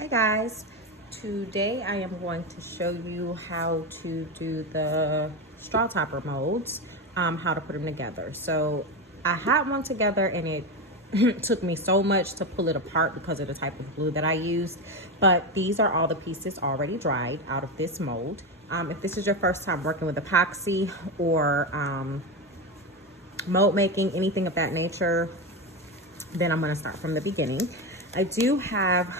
Hi guys, today I am going to show you how to do the straw topper molds, how to put them together. So I had one together and it took me so much to pull it apart because of the type of glue that I used, but these are all the pieces already dried out of this mold. If this is your first time working with epoxy or mold making, anything of that nature, then I'm going to start from the beginning. I do have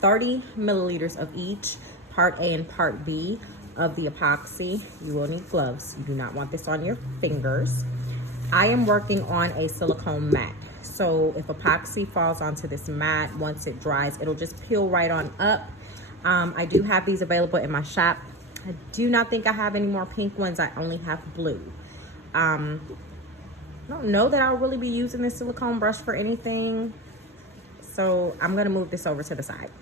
30 milliliters of each, part A and part B of the epoxy. You will need gloves. You do not want this on your fingers. I am working on a silicone mat. So if epoxy falls onto this mat, once it dries, it'll just peel right on up. I do have these available in my shop. I do not think I have any more pink ones. I only have blue. I don't know that I'll really be using this silicone brush for anything, so I'm gonna move this over to the side.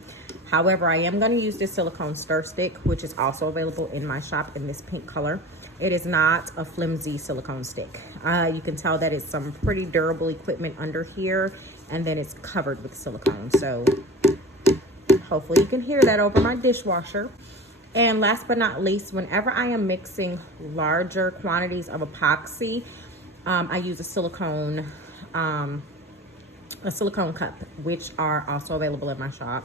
However, I am gonna use this silicone stir stick, which is also available in my shop in this pink color. It is not a flimsy silicone stick. You can tell that it's some pretty durable equipment under here, and then it's covered with silicone. So hopefully you can hear that over my dishwasher. And last but not least, whenever I am mixing larger quantities of epoxy, I use a silicone cup, which are also available in my shop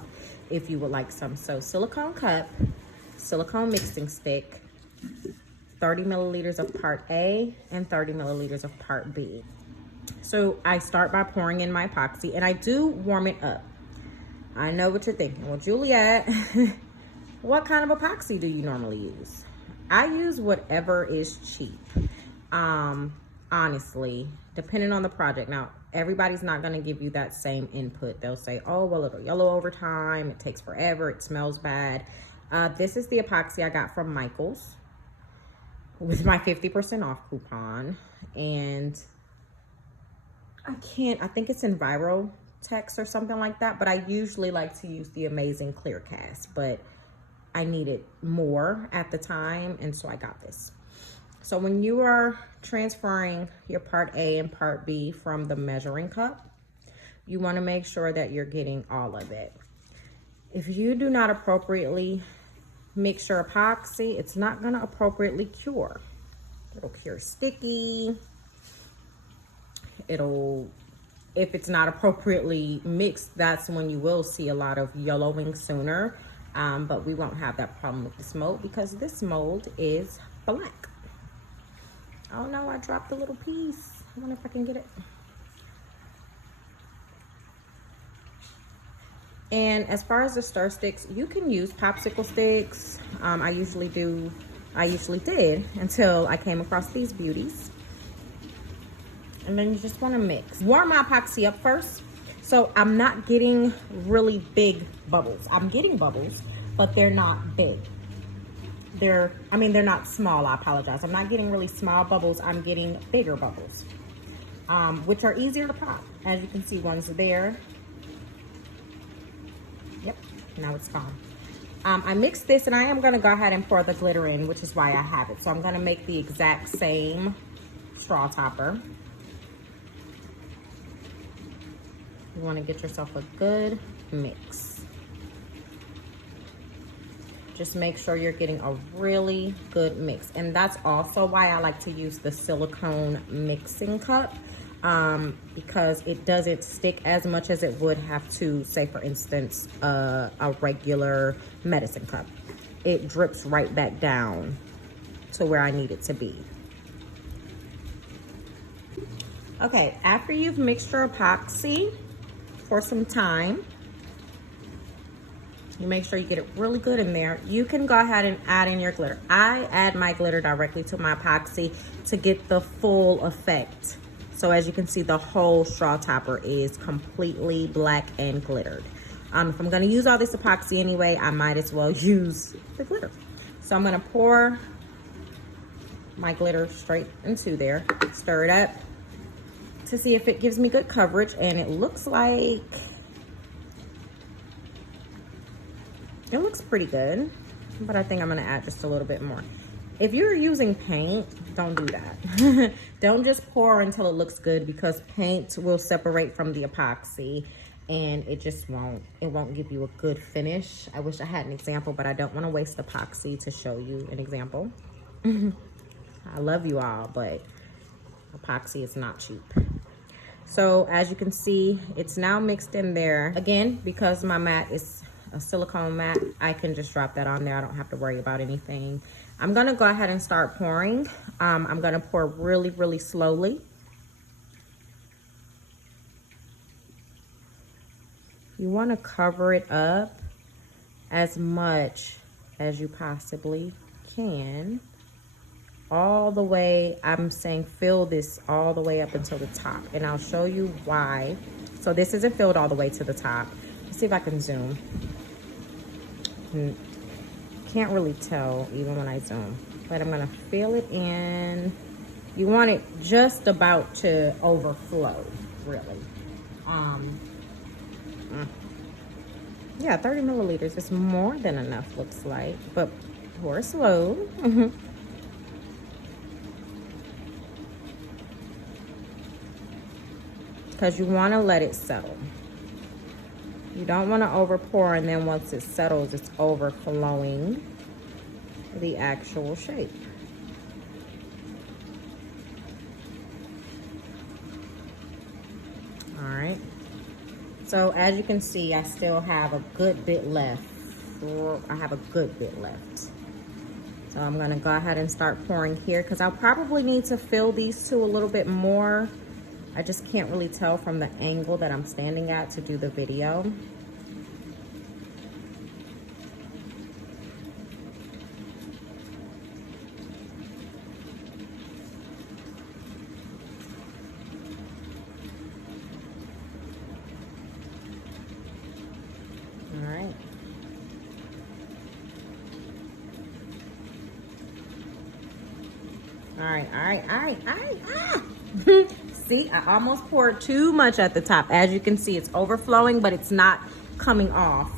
if you would like some. So silicone cup, silicone mixing stick, 30 milliliters of part A and 30 milliliters of part B. So I start by pouring in my epoxy, and I do warm it up. I know what you're thinking. Well, Juliet, what kind of epoxy do you normally use? I use whatever is cheap. Honestly, depending on the project. Now, everybody's not going to give you that same input. They'll say, oh, well, it'll yellow over time. It takes forever. It smells bad. This is the epoxy I got from Michael's with my 50% off coupon. And I think it's Envirotex or something like that. But I usually like to use the Amazing Clear Cast. But I needed more at the time, and so I got this. So when you are transferring your part A and part B from the measuring cup, you want to make sure that you're getting all of it. If you do not appropriately mix your epoxy, it's not going to appropriately cure. It'll cure sticky. If it's not appropriately mixed, that's when you will see a lot of yellowing sooner. But we won't have that problem with this mold because this mold is black. Oh no, I dropped a little piece. I wonder if I can get it. And as far as the stir sticks, you can use popsicle sticks. I usually did until I came across these beauties. And then you just want to mix. Warm my epoxy up first. So I'm not getting really big bubbles. I'm getting bubbles, but they're not big. They're not small. I apologize. I'm not getting really small bubbles. I'm getting bigger bubbles, which are easier to pop. As you can see, one's there. Yep, now it's gone. I mixed this, and I am going to go ahead and pour the glitter in, which is why I have it. So I'm going to make the exact same straw topper. You want to get yourself a good mix. Just make sure you're getting a really good mix. And that's also why I like to use the silicone mixing cup, because it doesn't stick as much as it would have to, say, for instance, a regular medicine cup. It drips right back down to where I need it to be. Okay, after you've mixed your epoxy for some time, you make sure you get it really good in there. You can go ahead and add in your glitter. I add my glitter directly to my epoxy to get the full effect. So as you can see, the whole straw topper is completely black and glittered. If I'm gonna use all this epoxy anyway, I might as well use the glitter. So I'm gonna pour my glitter straight into there, stir it up to see if it gives me good coverage, and it looks like it looks pretty good, but I think I'm gonna add just a little bit more. If you're using paint, don't do that. Don't just pour until it looks good, because paint will separate from the epoxy and it just won't give you a good finish. I wish I had an example, but I don't want to waste epoxy to show you an example. I love you all, but epoxy is not cheap. So as you can see, it's now mixed in there. Again, because my mat is a silicone mat, I can just drop that on there. I don't have to worry about anything. I'm gonna go ahead and start pouring. I'm gonna pour really, really slowly. You wanna cover it up as much as you possibly can. All the way, I'm saying fill this all the way up until the top, and I'll show you why. So this isn't filled all the way to the top. Let's see if I can zoom. Can't really tell even when I zoom, but I'm gonna fill it in. You want it just about to overflow, really. Yeah, 30 milliliters is more than enough, looks like, but pour slow. Because you want to let it settle. You don't want to overpour, and then once it settles, it's overflowing the actual shape. All right. So as you can see, I still have a good bit left. I have a good bit left. So I'm going to go ahead and start pouring here, because I'll probably need to fill these two a little bit more. I just can't really tell from the angle that I'm standing at to do the video. All right. All right. Ah! See, I almost poured too much at the top. As you can see, it's overflowing, but it's not coming off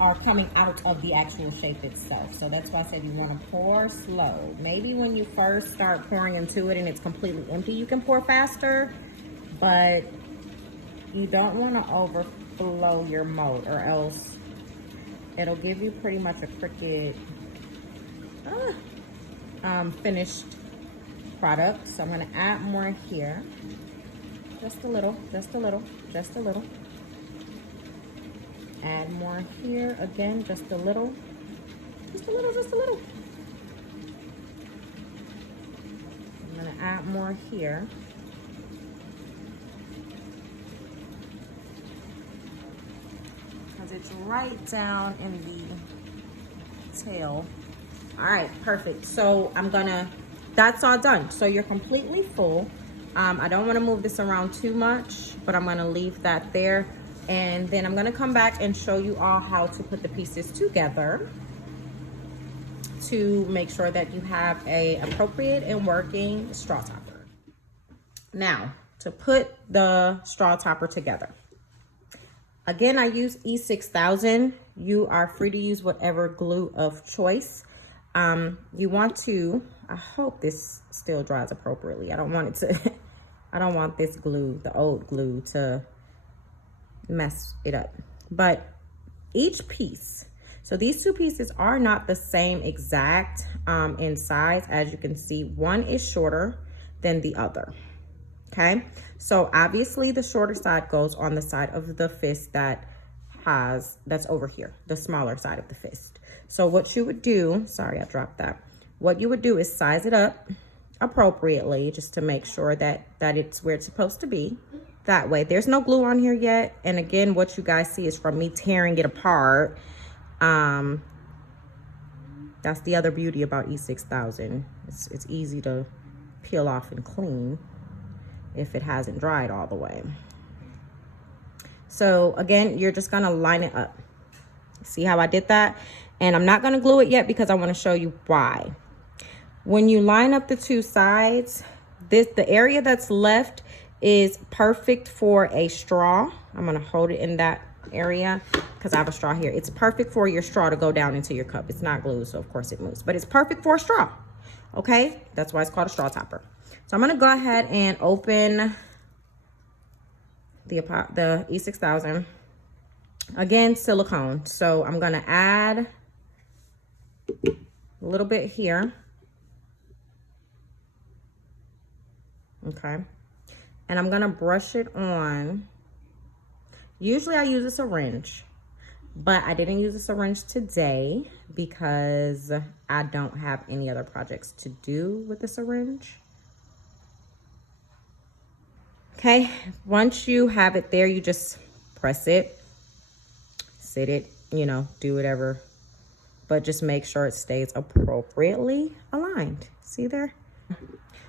or coming out of the actual shape itself. So that's why I said you want to pour slow. Maybe when you first start pouring into it and it's completely empty, you can pour faster, but you don't want to overflow your mold, or else it'll give you pretty much a crooked finished product. So I'm going to add more here. Just a little. Add more here. Again, just a little. I'm going to add more here. Because it's right down in the tail. All right, perfect. So that's all done. So you're completely full. I don't want to move this around too much, but I'm going to leave that there. And then I'm going to come back and show you all how to put the pieces together to make sure that you have a appropriate and working straw topper. Now, to put the straw topper together. Again, I use E6000. You are free to use whatever glue of choice. You want to, I hope this still dries appropriately. I don't want it to, I don't want this glue, the old glue, to mess it up. But each piece, so these two pieces are not the same exact in size. As you can see, one is shorter than the other. Okay, so obviously the shorter side goes on the side of the fist that's over here, the smaller side of the fist. So what you would do, sorry, I dropped that. What you would do is size it up appropriately, just to make sure that it's where it's supposed to be. That way, there's no glue on here yet. And again, what you guys see is from me tearing it apart. That's the other beauty about E6000. It's easy to peel off and clean if it hasn't dried all the way. So again, you're just gonna line it up. See how I did that? And I'm not gonna glue it yet because I wanna show you why. When you line up the two sides, the area that's left is perfect for a straw. I'm gonna hold it in that area because I have a straw here. It's perfect for your straw to go down into your cup. It's not glued, so of course it moves, but it's perfect for a straw. Okay, that's why it's called a straw topper. So I'm gonna go ahead and open the E6000. Again, silicone. So I'm gonna add a little bit here. Okay. And I'm gonna brush it on. Usually I use a syringe, but I didn't use a syringe today because I don't have any other projects to do with the syringe. Okay, once you have it there, you just press it, sit it, you know, do whatever, but just make sure it stays appropriately aligned. See there?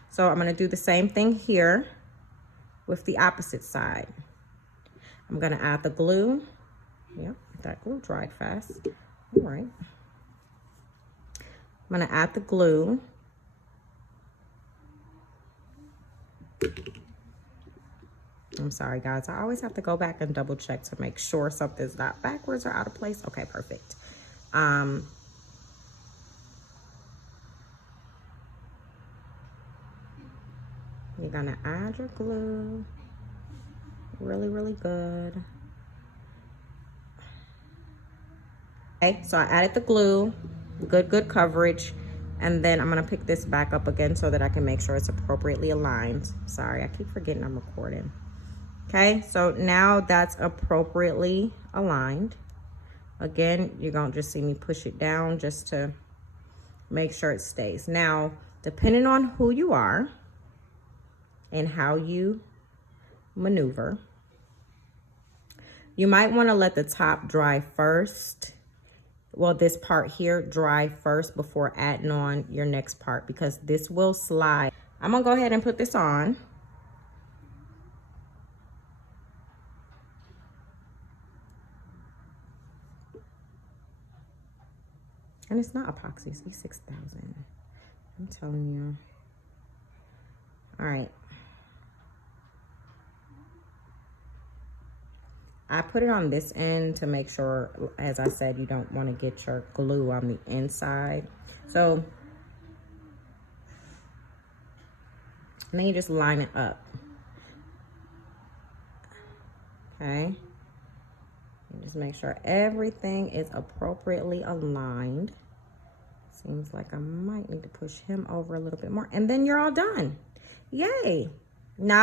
So I'm gonna do the same thing here with the opposite side. I'm gonna add the glue. Yep, that glue dried fast. All right. I'm gonna add the glue. I'm sorry, guys. I always have to go back and double check to make sure something's not backwards or out of place. Okay, perfect. You're gonna add your glue really, really good. Okay, so I added the glue, good coverage. And then I'm gonna pick this back up again so that I can make sure it's appropriately aligned. Sorry, I keep forgetting I'm recording. Okay, so now that's appropriately aligned. Again, you're gonna just see me push it down just to make sure it stays. Now, depending on who you are and how you maneuver, you might wanna let the top dry first. Well, this part here dry first before adding on your next part, because this will slide. I'm gonna go ahead and put this on. And it's not epoxy, it's E6000. I'm telling you. All right. I put it on this end to make sure, as I said, you don't want to get your glue on the inside. So, and then you just line it up. Okay. And just make sure everything is appropriately aligned. Seems like I might need to push him over a little bit more. And then you're all done. Yay. Now